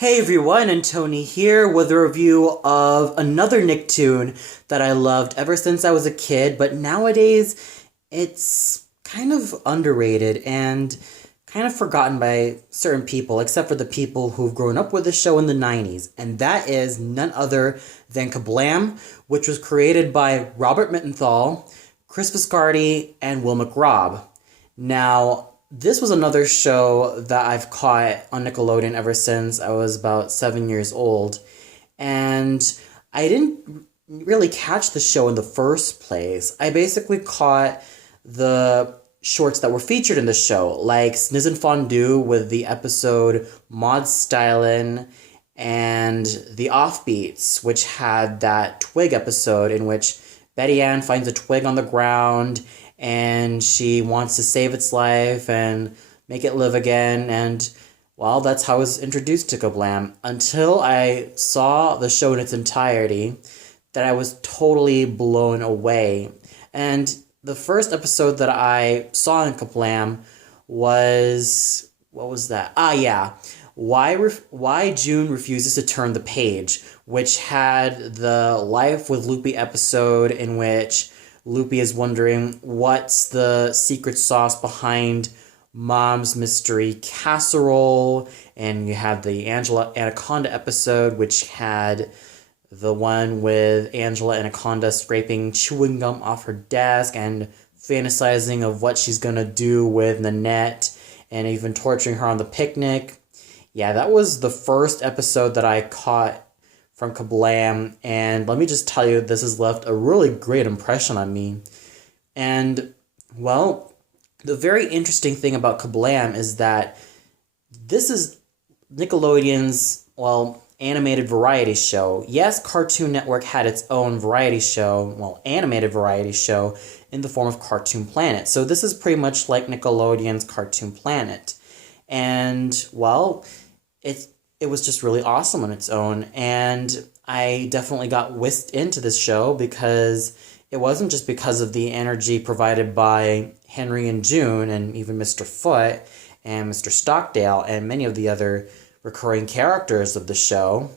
Hey everyone, and Tony here with a review of another Nicktoon that I loved ever since I was a kid, but nowadays it's kind of underrated and kind of forgotten by certain people, except for the people who've grown up with the show in the 90s, and that is none other than KaBlam, which was created by Robert Mittenthal, Chris Viscardi, and Will McRobb. Now, this was another show that I've caught on Nickelodeon ever since I was about 7 years old. And I didn't really catch the show in the first place. I basically caught the shorts that were featured in the show, like Sniz and Fondue with the episode Mod Stylin' and The Offbeats, which had that twig episode in which Betty Ann finds a twig on the ground and she wants to save its life and make it live again. And, well, that's how I was introduced to KaBlam. Until I saw the show in its entirety, that I was totally blown away. And the first episode that I saw in KaBlam was... what was that? Yeah. Why June Refuses to Turn the Page, which had the Life with Loopy episode in which Loopy is wondering what's the secret sauce behind Mom's Mystery Casserole, and you have the Angela Anaconda episode, which had the one with Angela Anaconda scraping chewing gum off her desk and fantasizing of what she's gonna do with Nanette, and even torturing her on the picnic. Yeah, that was the first episode that I caught from KaBlam, and let me just tell you, this has left a really great impression on me. And, well, the very interesting thing about KaBlam is that this is Nickelodeon's, well, animated variety show. Yes, Cartoon Network had its own variety show, well, animated variety show, in the form of Cartoon Planet. So this is pretty much like Nickelodeon's Cartoon Planet. And, well, it was just really awesome on its own, and I definitely got whisked into this show because it wasn't just because of the energy provided by Henry and June and even Mr. Foot and Mr. Stockdale and many of the other recurring characters of the show,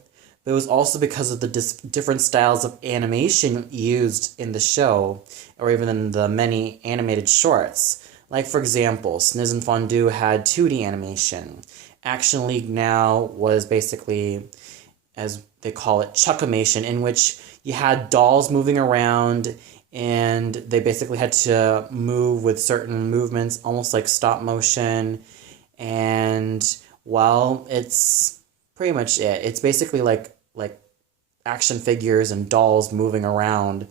but it was also because of the different styles of animation used in the show, or even in the many animated shorts. Like, for example, Sniz and Fondue had 2D animation. Action League Now was basically, as they call it, Chuckimation, in which you had dolls moving around and they basically had to move with certain movements, almost like stop motion. And, well, it's pretty much it. It's basically like action figures and dolls moving around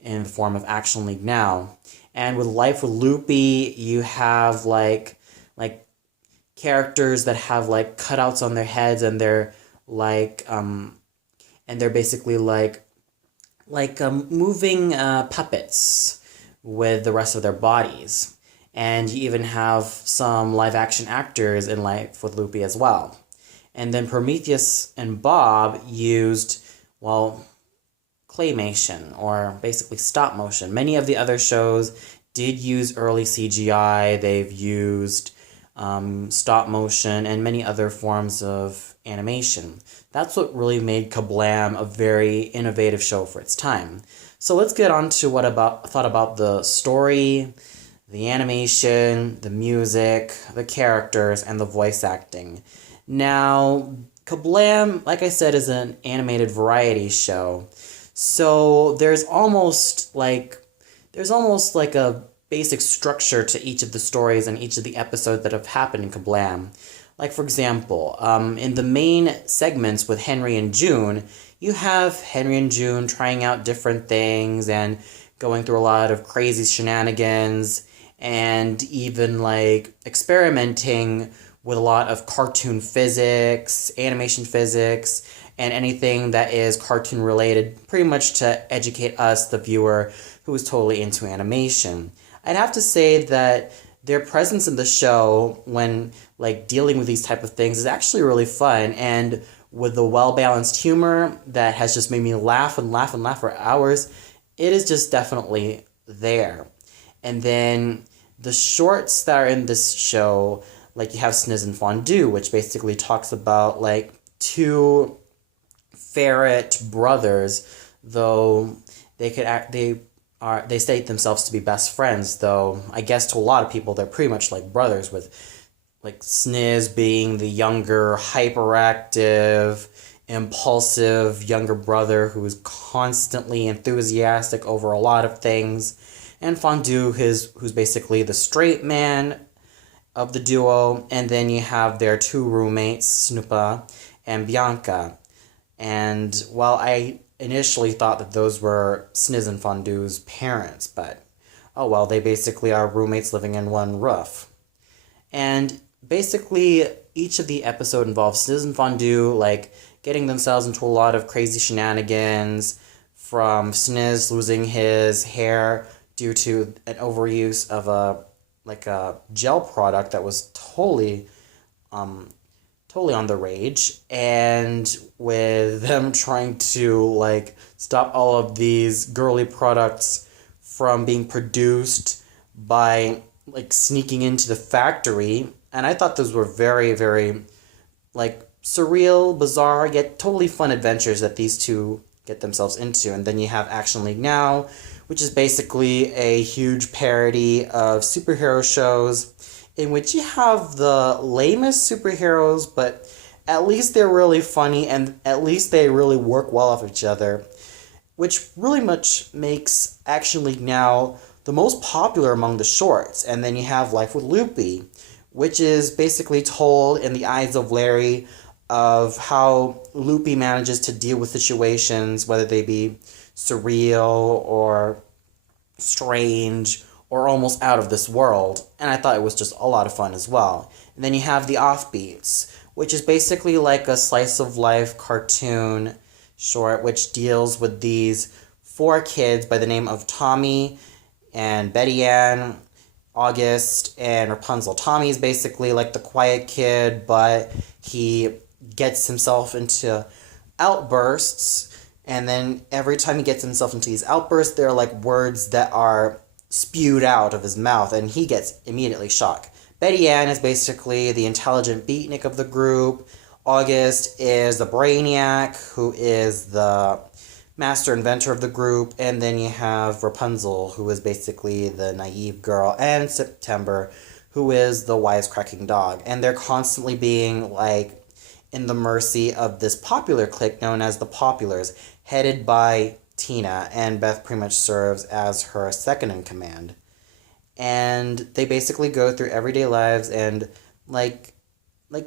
in the form of Action League Now. And with Life with Loopy, you have like characters that have cutouts on their heads, and they're basically moving puppets with the rest of their bodies. And you even have some live action actors in Life with Loopy as well. And then Prometheus and Bob used, well, claymation, or basically stop motion. Many of the other shows did use early CGI. They've used stop motion, and many other forms of animation. That's what really made KaBlam a very innovative show for its time. So let's get on to what I thought about the story, the animation, the music, the characters, and the voice acting. Now, KaBlam, like I said, is an animated variety show. So there's almost like a basic structure to each of the stories and each of the episodes that have happened in KaBlam. Like, for example, in the main segments with Henry and June, you have Henry and June trying out different things and going through a lot of crazy shenanigans and even, experimenting with a lot of cartoon physics, animation physics, and anything that is cartoon related, pretty much to educate us, the viewer, who is totally into animation. I'd have to say that their presence in the show when dealing with these type of things is actually really fun, and with the well-balanced humor that has just made me laugh and laugh and laugh for hours, it is just definitely there. And then the shorts that are in this show, you have Sniz and Fondue, which basically talks about two ferret brothers, though they state themselves to be best friends, though I guess to a lot of people they're pretty much like brothers, with like Sniz being the younger, hyperactive, impulsive younger brother who is constantly enthusiastic over a lot of things, and Fondue who's basically the straight man of the duo, and then you have their two roommates, Snoopa and Bianca. And well, I initially thought that those were Sniz and Fondue's parents, but oh well, they basically are roommates living in one roof. And basically, each of the episode involves Sniz and Fondue, like, getting themselves into a lot of crazy shenanigans, from Sniz losing his hair due to an overuse of a gel product that was totally on the rage, and with them trying to like stop all of these girly products from being produced by like sneaking into the factory. And I thought those were very, very like surreal, bizarre, yet totally fun adventures that these two get themselves into. And then you have Action League Now, which is basically a huge parody of superhero shows, in which you have the lamest superheroes, but at least they're really funny and at least they really work well off each other, which really much makes Action League Now the most popular among the shorts. And then you have Life with Loopy, which is basically told in the eyes of Larry of how Loopy manages to deal with situations, whether they be surreal or strange or almost out of this world, and I thought it was just a lot of fun as well. And then you have the Offbeats, which is basically like a slice of life cartoon short which deals with these four kids by the name of Tommy and Betty Ann, August, and Rapunzel. Tommy is basically like the quiet kid, but he gets himself into outbursts, and then every time he gets himself into these outbursts, there are like words that are spewed out of his mouth, and he gets immediately shocked. Betty Ann is basically the intelligent beatnik of the group. August is the brainiac, who is the master inventor of the group. And then you have Rapunzel, who is basically the naive girl. And September, who is the wisecracking dog. And they're constantly being, like, in the mercy of this popular clique known as the Populars, headed by Tina, and Beth pretty much serves as her second in command. And they basically go through everyday lives and like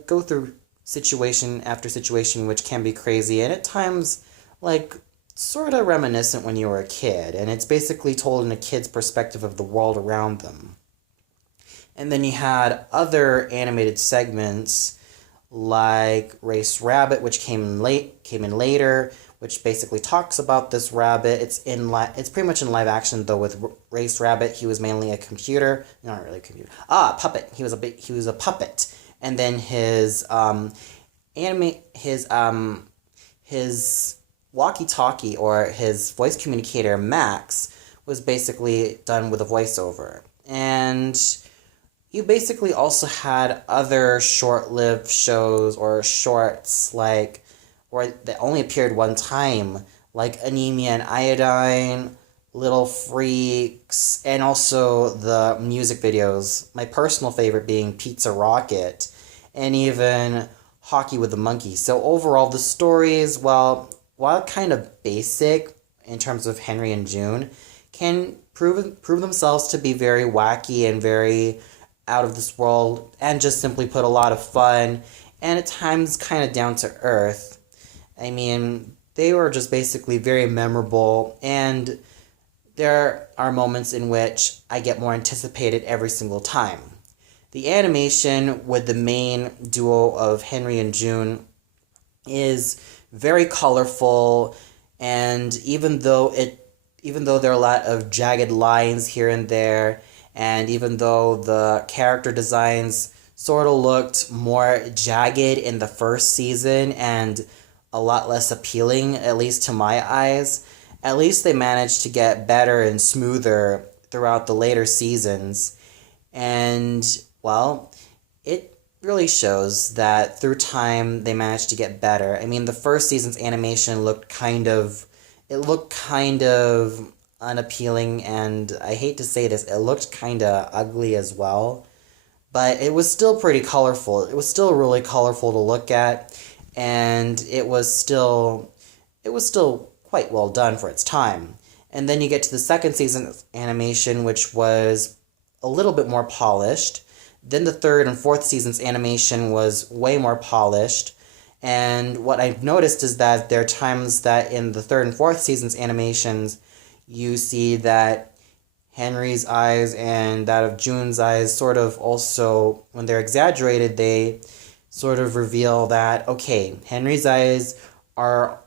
go through situation after situation, which can be crazy and at times like sort of reminiscent when you were a kid, and it's basically told in a kid's perspective of the world around them. And then you had other animated segments like Race Rabbit, which came in later, which basically talks about this rabbit. It's pretty much in live action, though. With Race Rabbit, he was mainly a computer, not really a computer. Puppet. He was a puppet, and then his walkie-talkie, or his voice communicator Max, was basically done with a voiceover. And you basically also had other short-lived shows or shorts or that only appeared one time, like Anemia and Iodine, Little Freaks, and also the music videos, my personal favorite being Pizza Rocket, and even Hockey with the Monkey. So overall, the stories, while kind of basic in terms of Henry and June, can prove themselves to be very wacky and very out of this world, and just simply put a lot of fun, and at times kind of down to earth. I mean, they were just basically very memorable, and there are moments in which I get more anticipated every single time. The animation with the main duo of Henry and June is very colorful, and even though there are a lot of jagged lines here and there, and even though the character designs sort of looked more jagged in the first season and a lot less appealing, at least to my eyes, at least they managed to get better and smoother throughout the later seasons. And, well, really shows that through time they managed to get better. I mean, the first season's animation looked kind of unappealing, and I hate to say this, it looked kind of ugly as well, but it was still pretty colorful. It was still really colorful to look at, and it was still quite well done for its time. And then you get to the second season's animation, which was a little bit more polished. Then the third and fourth season's animation was way more polished. And what I've noticed is that there are times that in the third and fourth season's animations, you see that Henry's eyes and that of June's eyes sort of also, when they're exaggerated, they sort of reveal that, okay, Henry's eyes are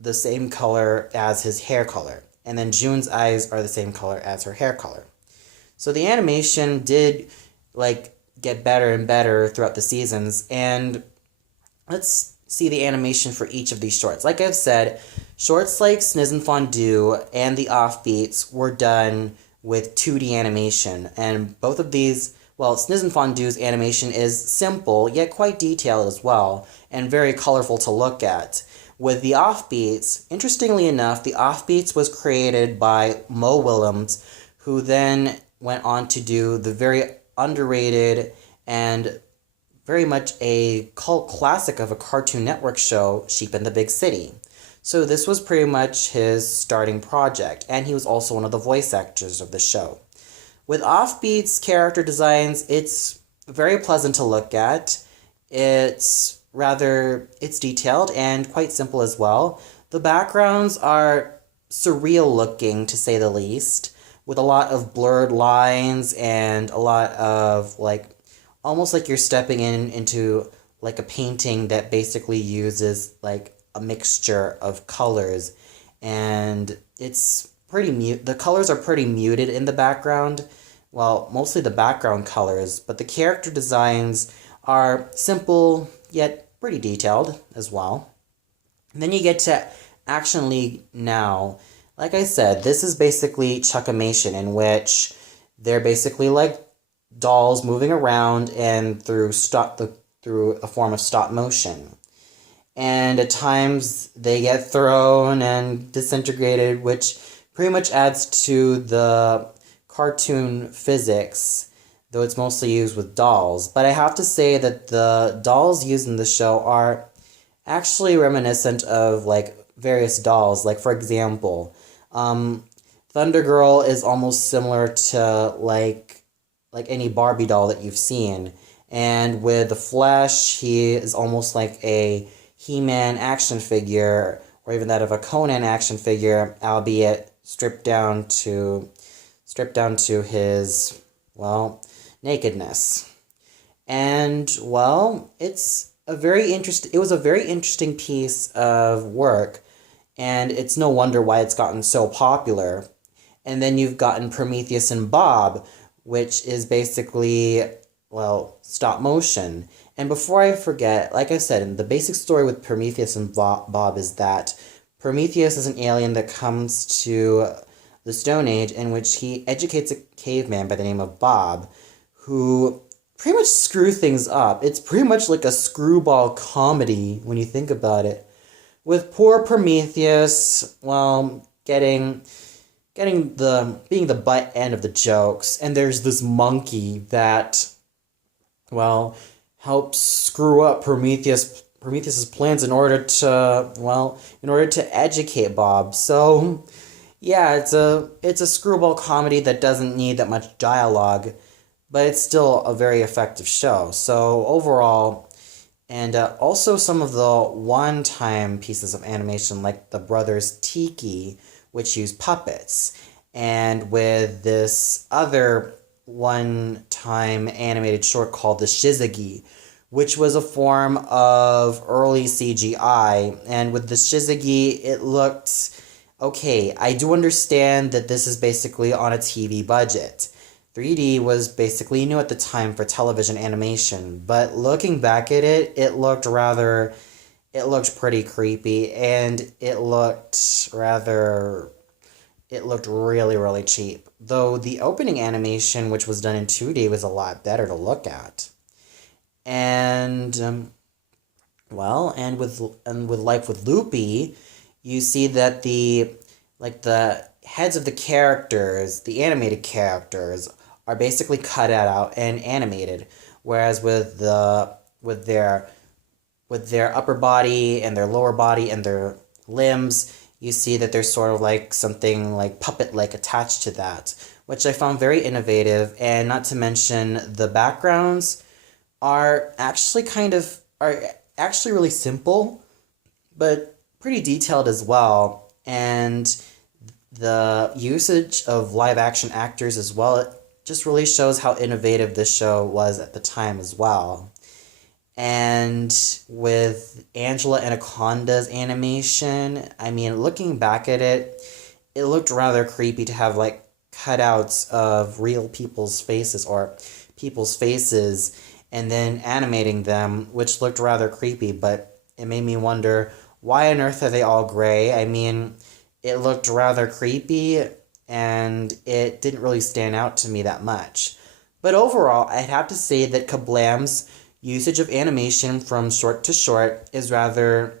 the same color as his hair color. And then June's eyes are the same color as her hair color. So the animation did get better and better throughout the seasons, and let's see the animation for each of these shorts. Like I've said, shorts like Sniz and Fondue and the Offbeats were done with 2D animation, and both of these, well, Sniz and Fondue's animation is simple, yet quite detailed as well, and very colorful to look at. With the Offbeats, interestingly enough, the Offbeats was created by Mo Willems, who then went on to do the very underrated and very much a cult classic of a Cartoon Network show, Sheep in the Big City. So this was pretty much his starting project, and he was also one of the voice actors of the show. With Offbeat's character designs, it's very pleasant to look at. It's detailed and quite simple as well. The backgrounds are surreal looking, to say the least, with a lot of blurred lines and a lot of almost like you're stepping into like a painting that basically uses like a mixture of colors, and it's the colors are pretty muted in the background. Well, mostly the background colors, but the character designs are simple yet pretty detailed as well. And then you get to Action League Now. Like I said, this is basically Chuckimation, in which they're basically like dolls moving around and through a form of stop motion. And at times they get thrown and disintegrated, which pretty much adds to the cartoon physics, though it's mostly used with dolls. But I have to say that the dolls used in the show are actually reminiscent of like various dolls. Like, for example, Thunder Girl is almost similar to like any Barbie doll that you've seen. And with the Flash, he is almost like a He-Man action figure, or even that of a Conan action figure, albeit stripped down to his, well, nakedness. And, well, it was a very interesting piece of work, and it's no wonder why it's gotten so popular. And then you've gotten Prometheus and Bob, which is basically, well, stop motion. And before I forget, like I said, the basic story with Prometheus and Bob is that Prometheus is an alien that comes to the Stone Age, in which he educates a caveman by the name of Bob, who pretty much screw things up. It's pretty much like a screwball comedy when you think about it. With poor Prometheus, well, being the butt end of the jokes, and there's this monkey that, well, helps screw up Prometheus's plans in order to educate Bob. So, yeah, it's a screwball comedy that doesn't need that much dialogue, but it's still a very effective show. So overall, and also some of the one-time pieces of animation, like the Brothers Tiki, which use puppets, and with this other one-time animated short called the Shizagi, which was a form of early CGI. And with the Shizagi, it looked okay. I do understand that this is basically on a TV budget. 3D was basically new at the time for television animation, but looking back at it, it looked pretty creepy, and it looked really, really cheap. Though the opening animation, which was done in 2D, was a lot better to look at. And with Life with Loopy, you see that the heads of the characters, the animated characters, are basically cut out and animated, whereas with their upper body and their lower body and their limbs, you see that there's sort of like something like puppet like attached to that, which I found very innovative. And not to mention the backgrounds are actually really simple, but pretty detailed as well. And the usage of live action actors as well, it just really shows how innovative this show was at the time as well. And with Angela Anaconda's animation, I mean, looking back at it, it looked rather creepy to have like cutouts of real people's faces or people's faces and then animating them, which looked rather creepy, but it made me wonder, why on earth are they all gray? I mean, it looked rather creepy and it didn't really stand out to me that much. But overall, I'd have to say that KaBlam's usage of animation from short to short is rather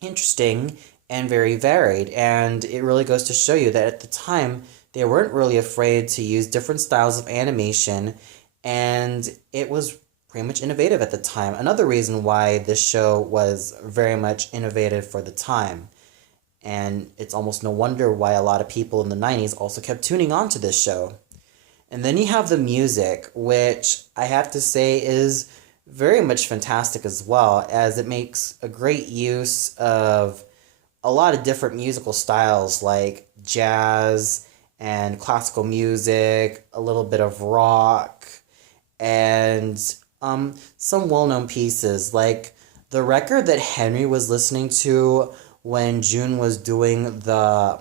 interesting and very varied, and it really goes to show you that at the time they weren't really afraid to use different styles of animation, and it was pretty much innovative at the time. Another reason why this show was very much innovative for the time, and it's almost no wonder why a lot of people in the 90s also kept tuning on to this show. And then you have the music, which I have to say is very much fantastic as well, as it makes a great use of a lot of different musical styles like jazz and classical music, a little bit of rock, and some well-known pieces like the record that Henry was listening to when June was doing the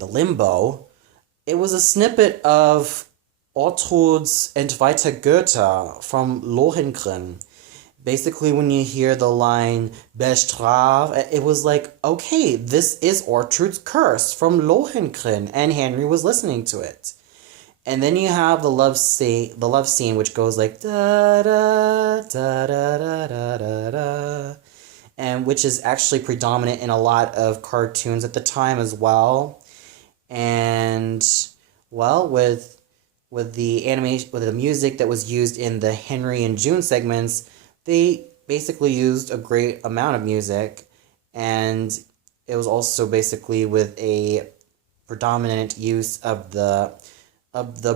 limbo. It was a snippet of Ortrud's Entweiter Goethe from Lohengrin. Basically, when you hear the line Bestraf, it was like, okay, this is Ortrud's curse from Lohengrin, and Henry was listening to it. And then you have the love scene, which goes like da da da da da da da da, and which is actually predominant in a lot of cartoons at the time as well. And well, with the animation, with the music that was used in the Henry and June segments, they basically used a great amount of music, and it was also basically with a predominant use of the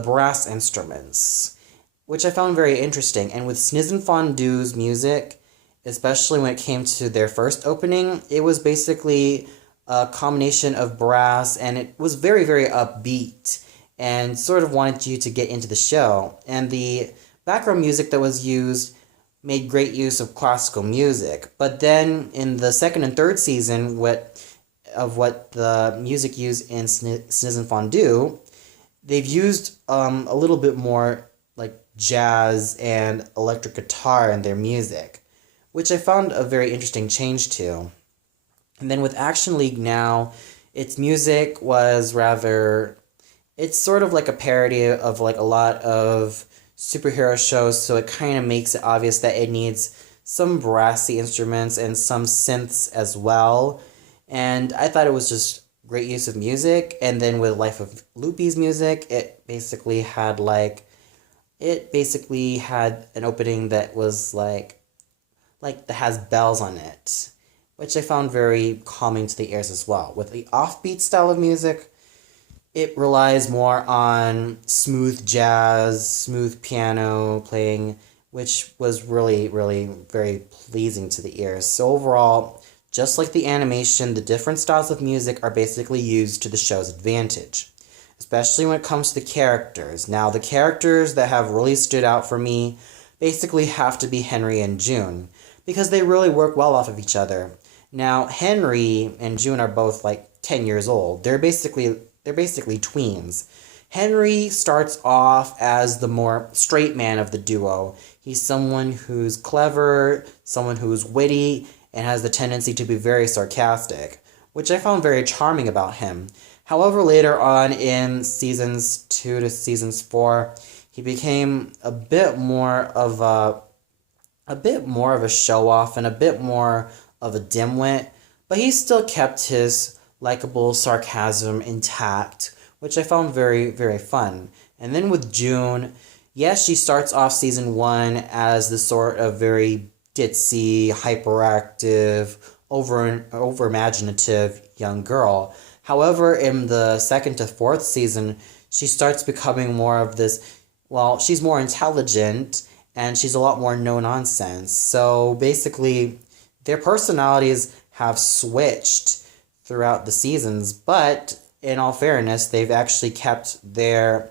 brass instruments, which I found very interesting. And with Sniz and Fondue's music, especially when it came to their first opening, it was basically a combination of brass, and it was very, very upbeat and sort of wanted you to get into the show. And the background music that was used made great use of classical music. But then in the second and third season, what the music used in Sniz and Fondue, they've used a little bit more like jazz and electric guitar in their music, which I found a very interesting change to. And then with Action League now, its music was rather, it's sort of like a parody of like a lot of superhero shows, so it kind of makes it obvious that it needs some brassy instruments and some synths as well. And I thought it was just great use of music. And then with Life of Loopy's music, it basically had an opening that was like that has bells on it, which I found very calming to the ears as well. With the offbeat style of music, it relies more on smooth jazz, smooth piano playing, which was really, really very pleasing to the ears. So overall, just like the animation, the different styles of music are basically used to the show's advantage, especially when it comes to the characters. Now, the characters that have really stood out for me basically have to be Henry and June, because they really work well off of each other. Now, Henry and June are both like 10 years old. They're basically tweens. Henry starts off as the more straight man of the duo. He's someone who's clever, someone who's witty, and has the tendency to be very sarcastic, which I found very charming about him. However, later on in seasons 2 to seasons 4, He became a bit more of a show off and a bit more of a dimwit, but he still kept his likable sarcasm intact, which I found very, very fun. And then with June, yes, she starts off season one as the sort of very ditzy, hyperactive, over imaginative young girl. However, in the second to fourth season, she starts becoming more of this, well, she's more intelligent and she's a lot more no nonsense. So basically, their personalities have switched throughout the seasons, but in all fairness, they've actually kept their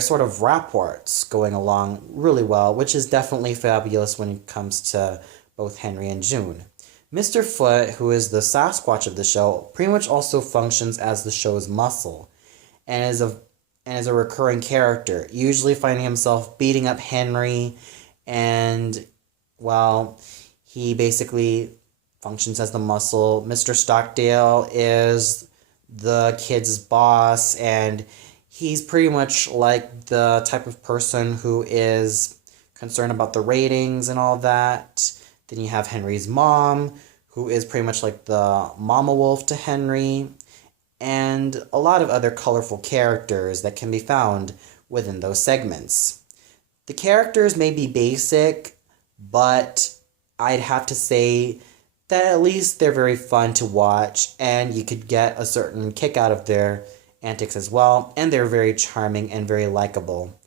sort of rapports going along really well, which is definitely fabulous when it comes to both Henry and June. Mr. Foot, who is the Sasquatch of the show, pretty much also functions as the show's muscle and is a recurring character, usually finding himself beating up Henry, and, well, he basically functions as the muscle. Mr. Stockdale is the kid's boss, and he's pretty much like the type of person who is concerned about the ratings and all that. Then you have Henry's mom, who is pretty much like the mama wolf to Henry, and a lot of other colorful characters that can be found within those segments. The characters may be basic, but I'd have to say that at least they're very fun to watch, and you could get a certain kick out of their antics as well, and they're very charming and very likable.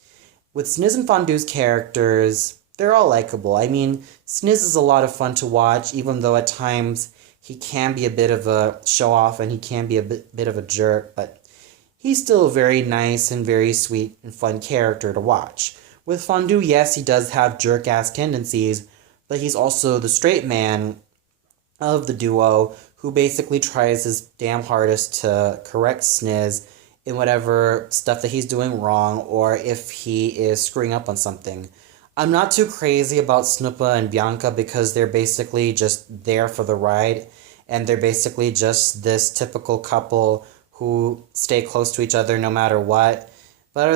With Sniz and Fondue's characters, they're all likable. I mean, Sniz is a lot of fun to watch, even though at times he can be a bit of a show-off and he can be a bit of a jerk, but he's still a very nice and very sweet and fun character to watch. With Fondue, yes, he does have jerk-ass tendencies, but he's also the straight man of the duo who basically tries his damn hardest to correct Sniz in whatever stuff that he's doing wrong or if he is screwing up on something. I'm not too crazy about Snoopa and Bianca because they're basically just there for the ride, and they're basically just this typical couple who stay close to each other no matter what. But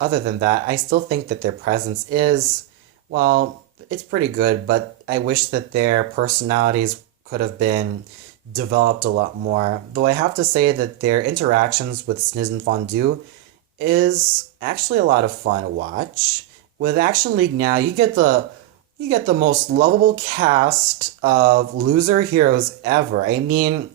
other than that, I still think that their presence is, well, it's pretty good, but I wish that their personalities could have been developed a lot more. Though I have to say that their interactions with Sniz and Fondue is actually a lot of fun to watch. With Action League now, you get the most lovable cast of loser heroes ever. I mean,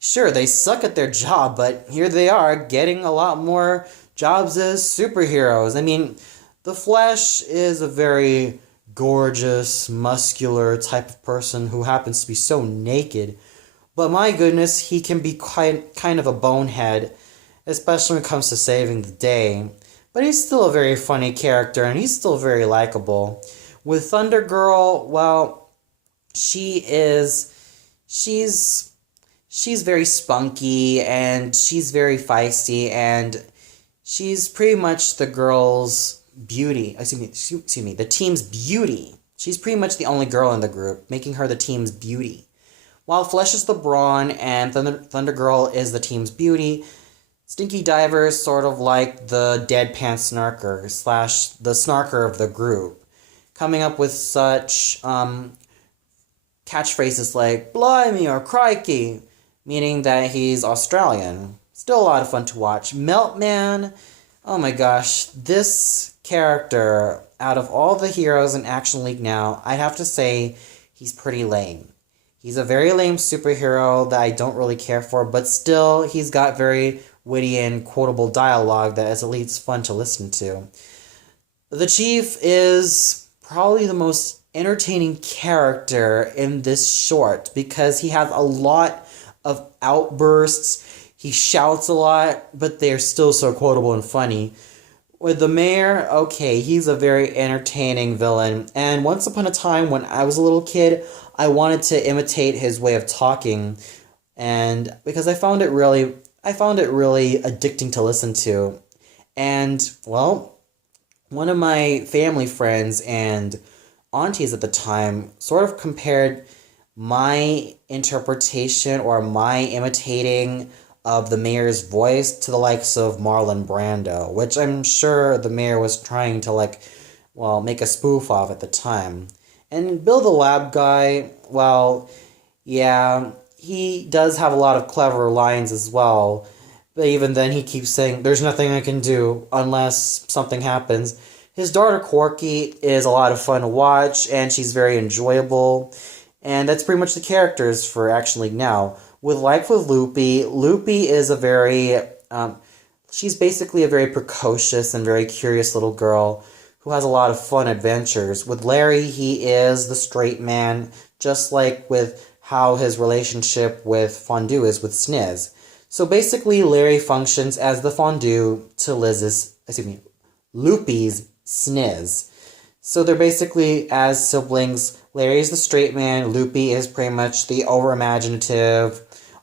sure, they suck at their job, but here they are getting a lot more jobs as superheroes. I mean, the Flash is a very gorgeous, muscular type of person who happens to be so naked. But my goodness, he can be kind of a bonehead, especially when it comes to saving the day. But he's still a very funny character, and he's still very likable. With Thunder Girl, well, she's very spunky, and she's very feisty, and she's pretty much the girl's beauty. Excuse me, the team's beauty. She's pretty much the only girl in the group, making her the team's beauty. While Flesh is the brawn and Thunder Girl is the team's beauty, Stinky Diver is sort of like the deadpan snarker / the snarker of the group, coming up with such catchphrases like "blimey" or "crikey," meaning that he's Australian. Still a lot of fun to watch. Meltman, oh my gosh, this character, out of all the heroes in Action League now, I'd have to say he's pretty lame. He's a very lame superhero that I don't really care for, but still, he's got very witty and quotable dialogue that is at least fun to listen to. The Chief is probably the most entertaining character in this short because he has a lot of outbursts. He shouts a lot, but they're still so quotable and funny. With the Mayor, okay, he's a very entertaining villain, and once upon a time when I was a little kid, I wanted to imitate his way of talking, and because I found it really addicting to listen to. And, well, one of my family friends and aunties at the time sort of compared my interpretation or my imitating of the mayor's voice to the likes of Marlon Brando, which I'm sure the mayor was trying to, make a spoof of at the time. And Bill the Lab Guy, well, yeah, he does have a lot of clever lines as well. But even then, he keeps saying, there's nothing I can do unless something happens. His daughter Corky is a lot of fun to watch, and she's very enjoyable. And that's pretty much the characters for Action League now. With Life with Loopy, Loopy is she's basically a very precocious and very curious little girl who has a lot of fun adventures. With Larry, he is the straight man, just like with how his relationship with Fondue is with Sniz. So basically, Larry functions as the Fondue to Loopy's Sniz. So they're basically as siblings. Larry's the straight man, Loopy is pretty much the over-imaginative,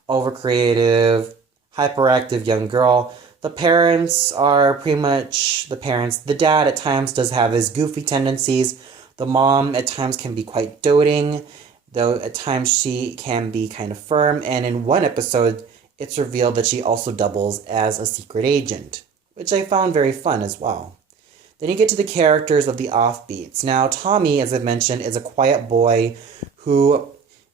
over-creative, hyperactive young girl. The parents are pretty much the parents. The dad at times does have his goofy tendencies. The mom at times can be quite doting, though at times she can be kind of firm. And in one episode, it's revealed that she also doubles as a secret agent, which I found very fun as well. Then you get to the characters of the offbeats. Now, Tommy, as I mentioned, is a quiet boy who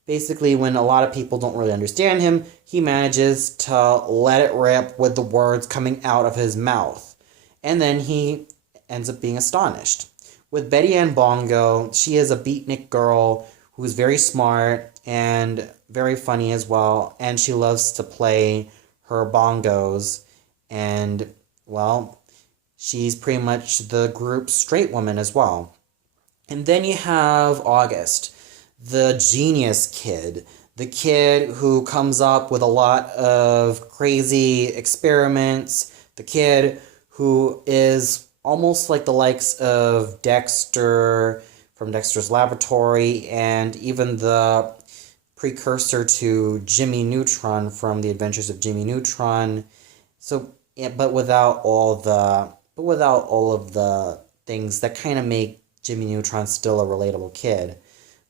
basically, when a lot of people don't really understand him, he manages to let it rip with the words coming out of his mouth. And then he ends up being astonished. With Betty Ann Bongo, she is a beatnik girl who's very smart and very funny as well. And she loves to play her bongos. And, well, she's pretty much the group's straight woman as well. And then you have August, the genius kid. The kid who comes up with a lot of crazy experiments. The kid who is almost like the likes of Dexter from Dexter's Laboratory, and even the precursor to Jimmy Neutron from The Adventures of Jimmy Neutron. So, yeah, but without all of the things that kind of make Jimmy Neutron still a relatable kid.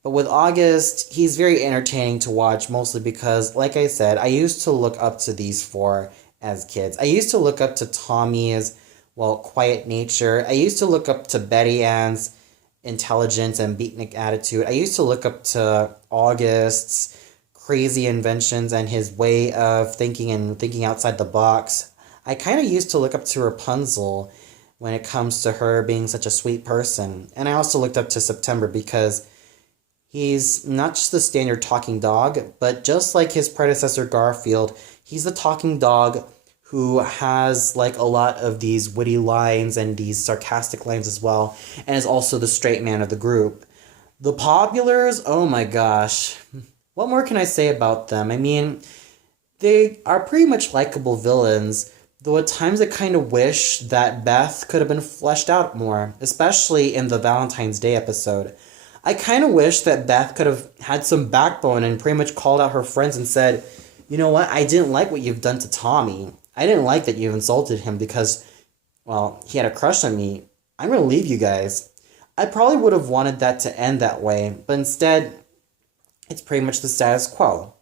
But with August, he's very entertaining to watch, mostly because, like I said, I used to look up to these four as kids. I used to look up to Tommy's, quiet nature. I used to look up to Betty Ann's intelligence and beatnik attitude. I used to look up to August's crazy inventions and his way of thinking and thinking outside the box. I kind of used to look up to Rapunzel when it comes to her being such a sweet person. And I also looked up to September because he's not just the standard talking dog, but just like his predecessor Garfield, he's the talking dog who has a lot of these witty lines and these sarcastic lines as well, and is also the straight man of the group. The Populars, oh my gosh. What more can I say about them? I mean, they are pretty much likable villains, though at times I kind of wish that Beth could have been fleshed out more, especially in the Valentine's Day episode. I kind of wish that Beth could have had some backbone and pretty much called out her friends and said, you know what, I didn't like what you've done to Tommy. I didn't like that you insulted him because, he had a crush on me. I'm going to leave you guys. I probably would have wanted that to end that way, but instead, it's pretty much the status quo.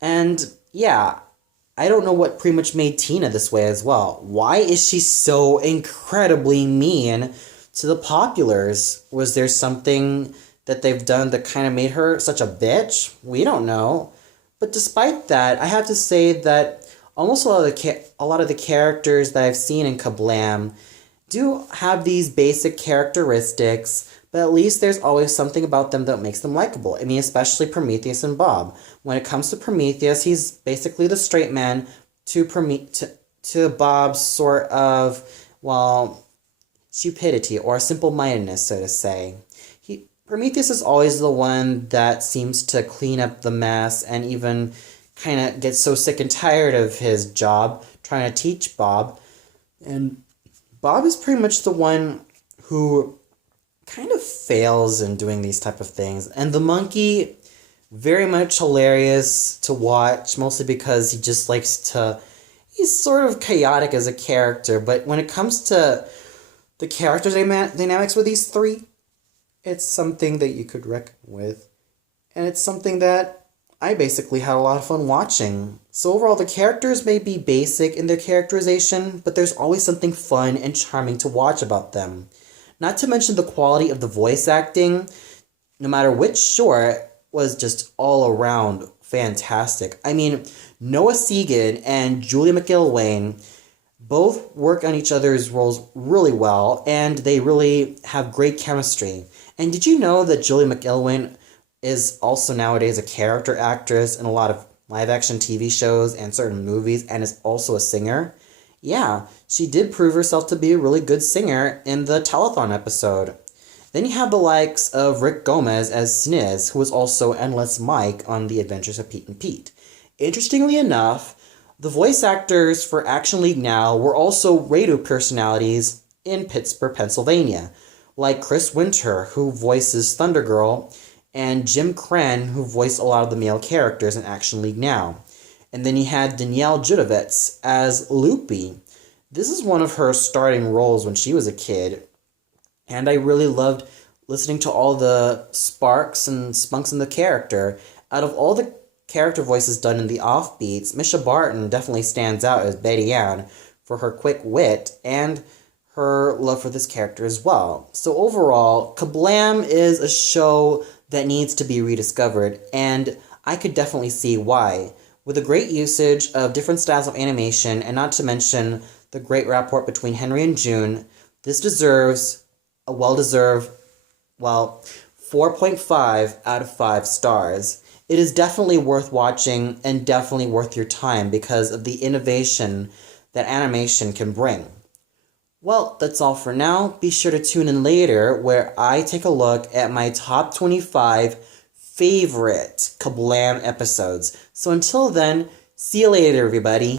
And, yeah, I don't know what pretty much made Tina this way as well. Why is she so incredibly mean to the Populars? Was there something that they've done that kind of made her such a bitch? We don't know. But despite that, I have to say that almost a lot of the characters that I've seen in KaBlam do have these basic characteristics, but at least there's always something about them that makes them likable. I mean, especially Prometheus and Bob. When it comes to Prometheus, he's basically the straight man to Bob's sort of, stupidity or simple-mindedness, so to say. Prometheus is always the one that seems to clean up the mess and even kind of gets so sick and tired of his job trying to teach Bob. And Bob is pretty much the one who kind of fails in doing these type of things. And the monkey, very much hilarious to watch, mostly because he just likes to... He's sort of chaotic as a character, but when it comes to the character dynamics with these three, it's something that you could reckon with. And it's something that I basically had a lot of fun watching. So overall, the characters may be basic in their characterization, but there's always something fun and charming to watch about them. Not to mention the quality of the voice acting, no matter which short, was just all around fantastic. I mean, Noah Segan and Julia McIlwain both work on each other's roles really well, and they really have great chemistry. And did you know that Julia McIlwain is also nowadays a character actress in a lot of live action TV shows and certain movies, and is also a singer? Yeah, she did prove herself to be a really good singer in the telethon episode. Then you have the likes of Rick Gomez as Sniz, who was also Endless Mike on The Adventures of Pete and Pete. Interestingly enough, the voice actors for Action League Now were also radio personalities in Pittsburgh, Pennsylvania, like Chris Winter, who voices Thunder Girl, and Jim Krenn, who voiced a lot of the male characters in Action League Now. And then you had Danielle Judovitz as Loopy. This is one of her starting roles when she was a kid, and I really loved listening to all the sparks and spunks in the character. Out of all the character voices done in the offbeats, Misha Barton definitely stands out as Betty Ann for her quick wit and her love for this character as well. So overall, KaBlam is a show that needs to be rediscovered, and I could definitely see why. With a great usage of different styles of animation, and not to mention the great rapport between Henry and June, this deserves a well-deserved, 4.5 out of 5 stars. It is definitely worth watching and definitely worth your time because of the innovation that animation can bring. Well, that's all for now. Be sure to tune in later where I take a look at my top 25 favorite KaBlam episodes. So until then, see you later, everybody.